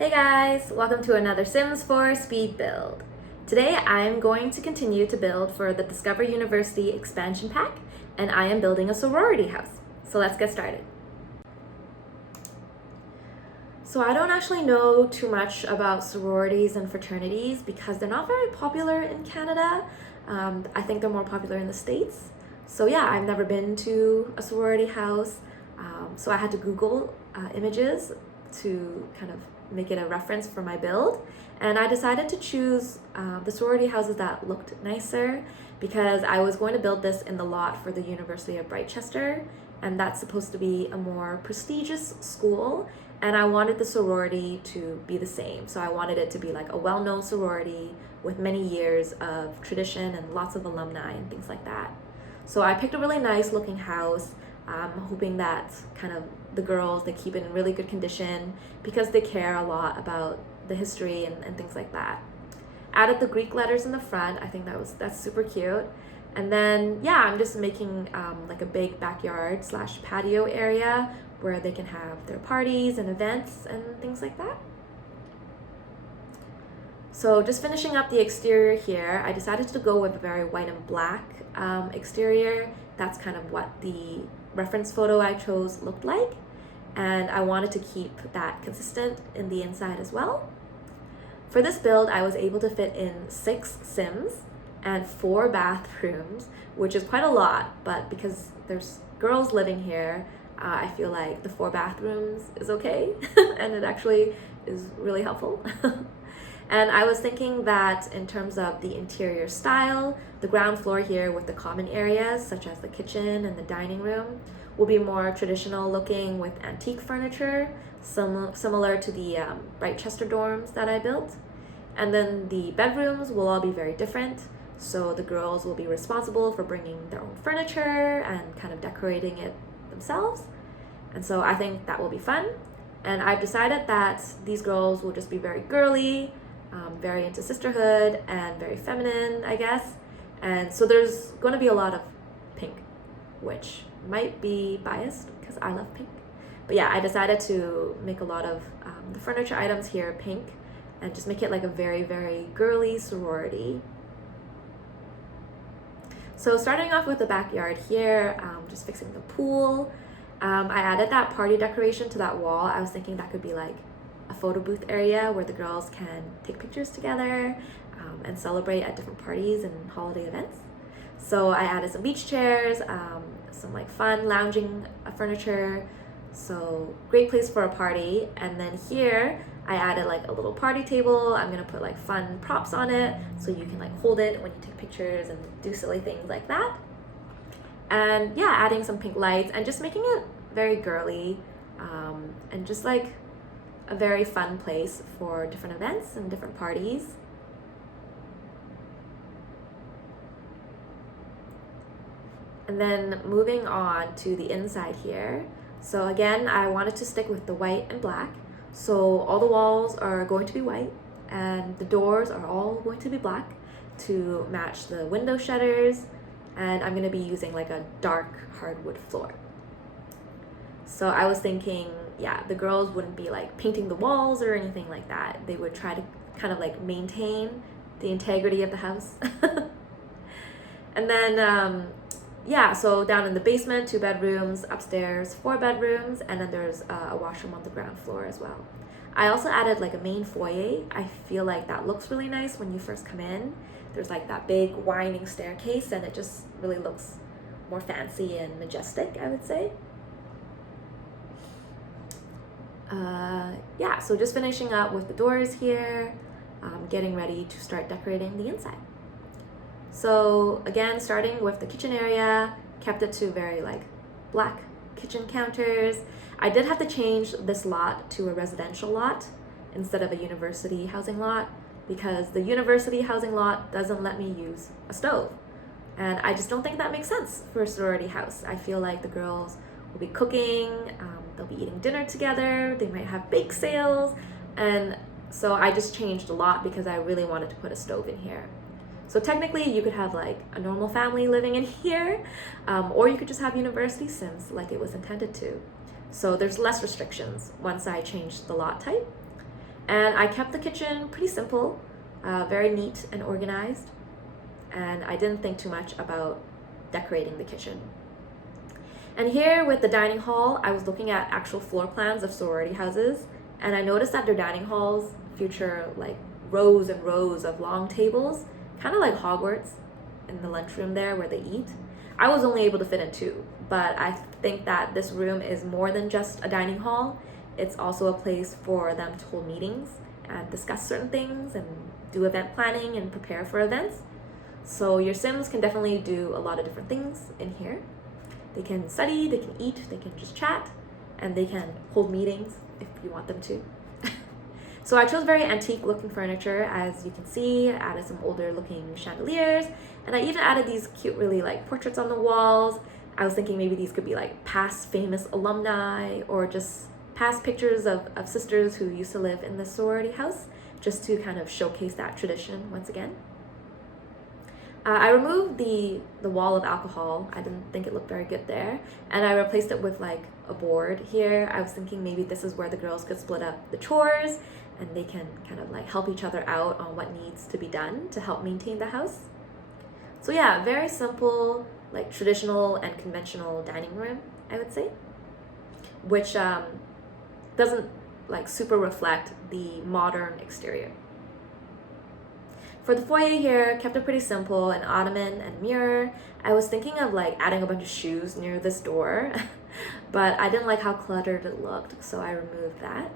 Hey guys, welcome to another Sims 4 speed build. Today I am going to continue to build for the Discover University expansion pack, and I am building a sorority house. So let's get started. So I don't actually know too much about sororities and fraternities because they're not very popular in Canada. I think they're more popular in the States. So yeah, I've never been to a sorority house. So I had to Google images to kind of make it a reference for my build, and I decided to choose the sorority houses that looked nicer because I was going to build this in the lot for the University of Britechester, and that's supposed to be a more prestigious school, and I wanted the sorority to be the same. So I wanted it to be like a well-known sorority with many years of tradition and lots of alumni and things like that. So I picked a really nice looking house, hoping that kind of the girls, they keep it in really good condition because they care a lot about the history and things like that. Added the Greek letters in the front. I think that's super cute. And then yeah, I'm just making like a big backyard / patio area where they can have their parties and events and things like that. So just finishing up the exterior here, I decided to go with a very white and black exterior. That's kind of what the reference photo I chose looked like, and I wanted to keep that consistent in the inside as well. For this build, I was able to fit in 6 Sims and 4 bathrooms, which is quite a lot, but because there's girls living here, I feel like the 4 bathrooms is okay and it actually is really helpful. And I was thinking that in terms of the interior style, the ground floor here with the common areas such as the kitchen and the dining room will be more traditional looking with antique furniture, similar to the Britechester dorms that I built. And then the bedrooms will all be very different. So the girls will be responsible for bringing their own furniture and kind of decorating it themselves. And so I think that will be fun. And I've decided that these girls will just be very girly, very into sisterhood and very feminine, I guess. And so there's going to be a lot of pink, which might be biased because I love pink. But yeah, I decided to make a lot of the furniture items here pink and just make it like a very, very girly sorority. So starting off with the backyard here, just fixing the pool. I added that party decoration to that wall. I was thinking that could be like a photo booth area where the girls can take pictures together and celebrate at different parties and holiday events. So I added some beach chairs, some like fun lounging furniture. So great place for a party. And then here I added like a little party table. I'm gonna put like fun props on it so you can like hold it when you take pictures and do silly things like that. And yeah, adding some pink lights and just making it very girly and just like a very fun place for different events and different parties. And then moving on to the inside here. So again, I wanted to stick with the white and black. So all the walls are going to be white and the doors are all going to be black to match the window shutters. And I'm going to be using like a dark hardwood floor. So I was thinking, yeah, the girls wouldn't be like painting the walls or anything like that. They would try to kind of like maintain the integrity of the house. And then, yeah, so down in the basement, 2 bedrooms, upstairs, 4 bedrooms, and then there's a washroom on the ground floor as well. I also added like a main foyer. I feel like that looks really nice when you first come in. There's like that big winding staircase and it just really looks more fancy and majestic, I would say. Yeah, so just finishing up with the doors here, getting ready to start decorating the inside. So again, starting with the kitchen area, kept it to very like black kitchen counters. I did have to change this lot to a residential lot instead of a university housing lot because the university housing lot doesn't let me use a stove. And I just don't think that makes sense for a sorority house. I feel like the girls will be cooking, they'll be eating dinner together, they might have bake sales, and so I just changed a lot because I really wanted to put a stove in here. So technically you could have like a normal family living in here, or you could just have university Sims like it was intended to. So there's less restrictions once I changed the lot type. And I kept the kitchen pretty simple, very neat and organized, and I didn't think too much about decorating the kitchen. And here with the dining hall, I was looking at actual floor plans of sorority houses, and I noticed that their dining halls feature like rows and rows of long tables, kind of like Hogwarts in the lunchroom there where they eat. I was only able to fit in 2, but I think that this room is more than just a dining hall. It's also a place for them to hold meetings and discuss certain things and do event planning and prepare for events. So your Sims can definitely do a lot of different things in here. They can study, they can eat, they can just chat, and they can hold meetings if you want them to. So I chose very antique looking furniture, as you can see. I added some older looking chandeliers, and I even added these cute really like portraits on the walls. I was thinking maybe these could be like past famous alumni or just past pictures of sisters who used to live in the sorority house, just to kind of showcase that tradition once again. I removed the wall of alcohol. I didn't think it looked very good there, and I replaced it with like a board here. I was thinking maybe this is where the girls could split up the chores and they can kind of like help each other out on what needs to be done to help maintain the house. So yeah, very simple, like traditional and conventional dining room, I would say, which doesn't like super reflect the modern exterior. For the foyer here, kept it pretty simple, an ottoman and mirror. I was thinking of like adding a bunch of shoes near this door, but I didn't like how cluttered it looked, so I removed that.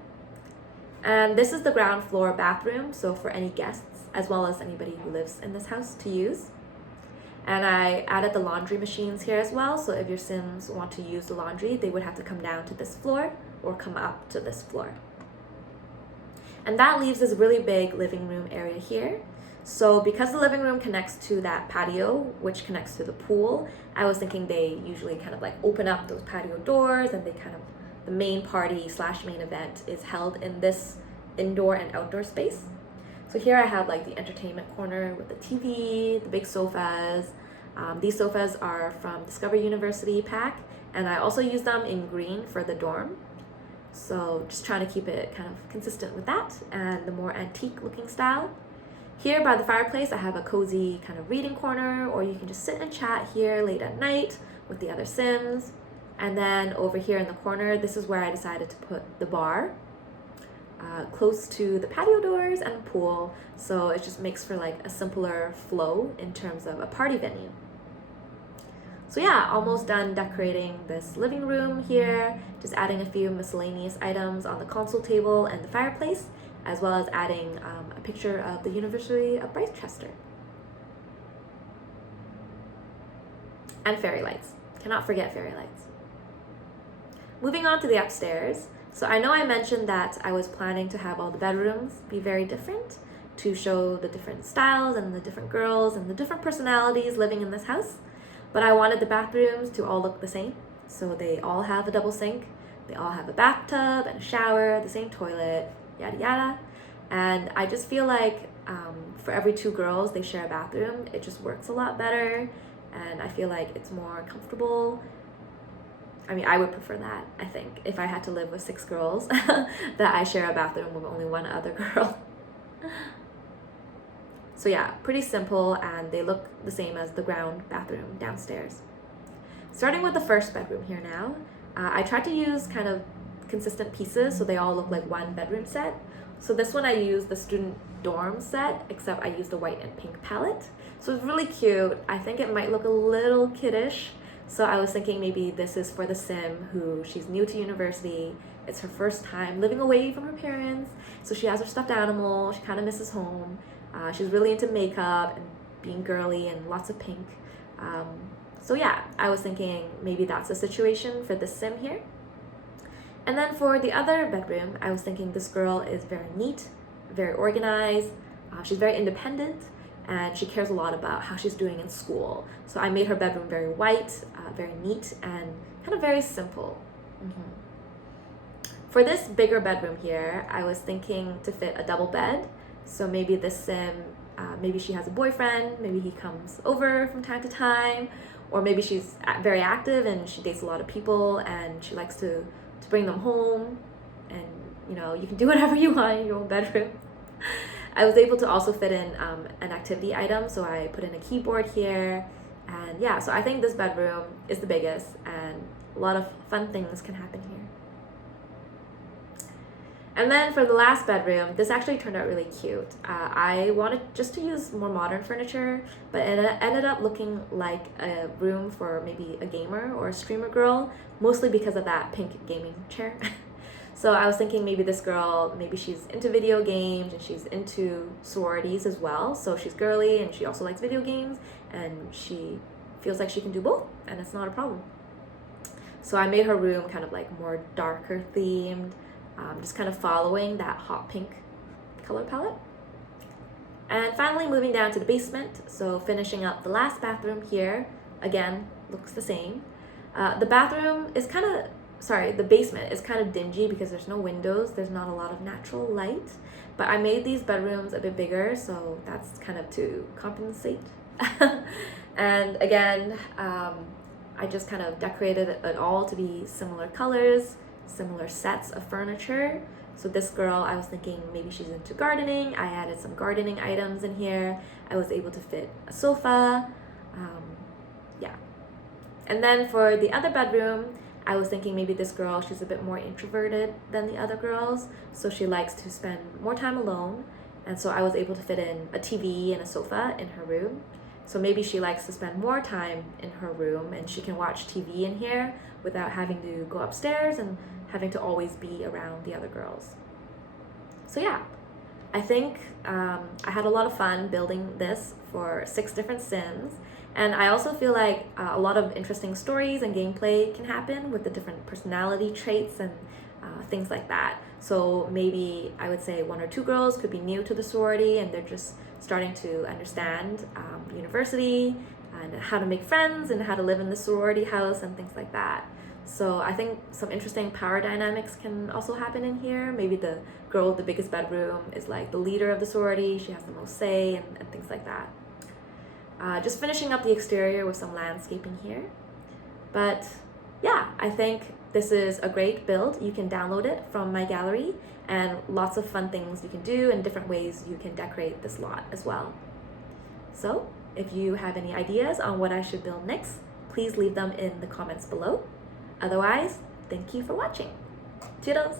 And this is the ground floor bathroom, so for any guests, as well as anybody who lives in this house to use. And I added the laundry machines here as well, so if your Sims want to use the laundry, they would have to come down to this floor or come up to this floor. And that leaves this really big living room area here. So because the living room connects to that patio, which connects to the pool, I was thinking they usually kind of like open up those patio doors and they kind of, the main party / main event is held in this indoor and outdoor space. So here I have like the entertainment corner with the TV, the big sofas. These sofas are from Discover University pack, and I also use them in green for the dorm. So just trying to keep it kind of consistent with that and the more antique looking style. Here by the fireplace, I have a cozy kind of reading corner, or you can just sit and chat here late at night with the other Sims. And then over here in the corner, this is where I decided to put the bar, close to the patio doors and pool. So it just makes for like a simpler flow in terms of a party venue. So yeah, almost done decorating this living room here, just adding a few miscellaneous items on the console table and the fireplace, as well as adding a picture of the University of Britechester. And fairy lights. Cannot forget fairy lights. Moving on to the upstairs. So I know I mentioned that I was planning to have all the bedrooms be very different to show the different styles and the different girls and the different personalities living in this house. But I wanted the bathrooms to all look the same. So they all have a double sink. They all have a bathtub and a shower, the same toilet, yada yada. And I just feel like for every 2 girls they share a bathroom, it just works a lot better, and I feel like it's more comfortable. I mean, I would prefer that, I think, if I had to live with 6 girls, that I share a bathroom with only 1 other girl. So yeah, pretty simple, and they look the same as the ground bathroom downstairs. Starting with the first bedroom here now, I tried to use kind of consistent pieces so they all look like one bedroom set. So this one I used the student dorm set, except I used the white and pink palette. So it's really cute. I think it might look a little kiddish. So I was thinking maybe this is for the Sim who she's new to university. It's her first time living away from her parents. So she has her stuffed animal. She kind of misses home. She's really into makeup and being girly and lots of pink. So yeah, I was thinking maybe that's a situation for the Sim here. And then for the other bedroom, I was thinking this girl is very neat, very organized. She's very independent, and she cares a lot about how she's doing in school. So I made her bedroom very white, very neat, and kind of very simple. For this bigger bedroom here, I was thinking to fit a double bed. So maybe this Sim, maybe she has a boyfriend, maybe he comes over from time to time, or maybe she's very active and she dates a lot of people and she likes to bring them home and you know, you can do whatever you want in your own bedroom. I was able to also fit in an activity item, so I put in a keyboard here, and yeah, so I think this bedroom is the biggest, and a lot of fun things can happen here. And then for the last bedroom, this actually turned out really cute. I wanted just to use more modern furniture, but it ended up looking like a room for maybe a gamer or a streamer girl, mostly because of that pink gaming chair. So I was thinking maybe this girl, maybe she's into video games and she's into sororities as well. So she's girly and she also likes video games, and she feels like she can do both, and it's not a problem. So I made her room kind of like more darker themed, just kind of following that hot pink color palette. And finally moving down to the basement, so finishing up the last bathroom here, again, looks the same. The basement is kind of dingy because there's no windows, there's not a lot of natural light, but I made these bedrooms a bit bigger, so that's kind of to compensate. And again, I just kind of decorated it all to be similar colors, similar sets of furniture. So this girl, I was thinking maybe she's into gardening. I added some gardening items in here. I was able to fit a sofa. Yeah. And then for the other bedroom, I was thinking maybe this girl, she's a bit more introverted than the other girls, so she likes to spend more time alone. And so I was able to fit in a TV and a sofa in her room. So maybe she likes to spend more time in her room and she can watch TV in here without having to go upstairs and having to always be around the other girls. So yeah, I think I had a lot of fun building this for 6 different Sims. And I also feel like a lot of interesting stories and gameplay can happen with the different personality traits and things like that. So maybe I would say 1 or 2 girls could be new to the sorority and they're just starting to understand university and how to make friends and how to live in the sorority house and things like that. So I think some interesting power dynamics can also happen in here. Maybe the girl with the biggest bedroom is like the leader of the sorority, she has the most say and things like that. Just finishing up the exterior with some landscaping here. But yeah, I think this is a great build. You can download it from my gallery, and lots of fun things you can do and different ways you can decorate this lot as well. So if you have any ideas on what I should build next, please leave them in the comments below. Otherwise, thank you for watching. Toodles!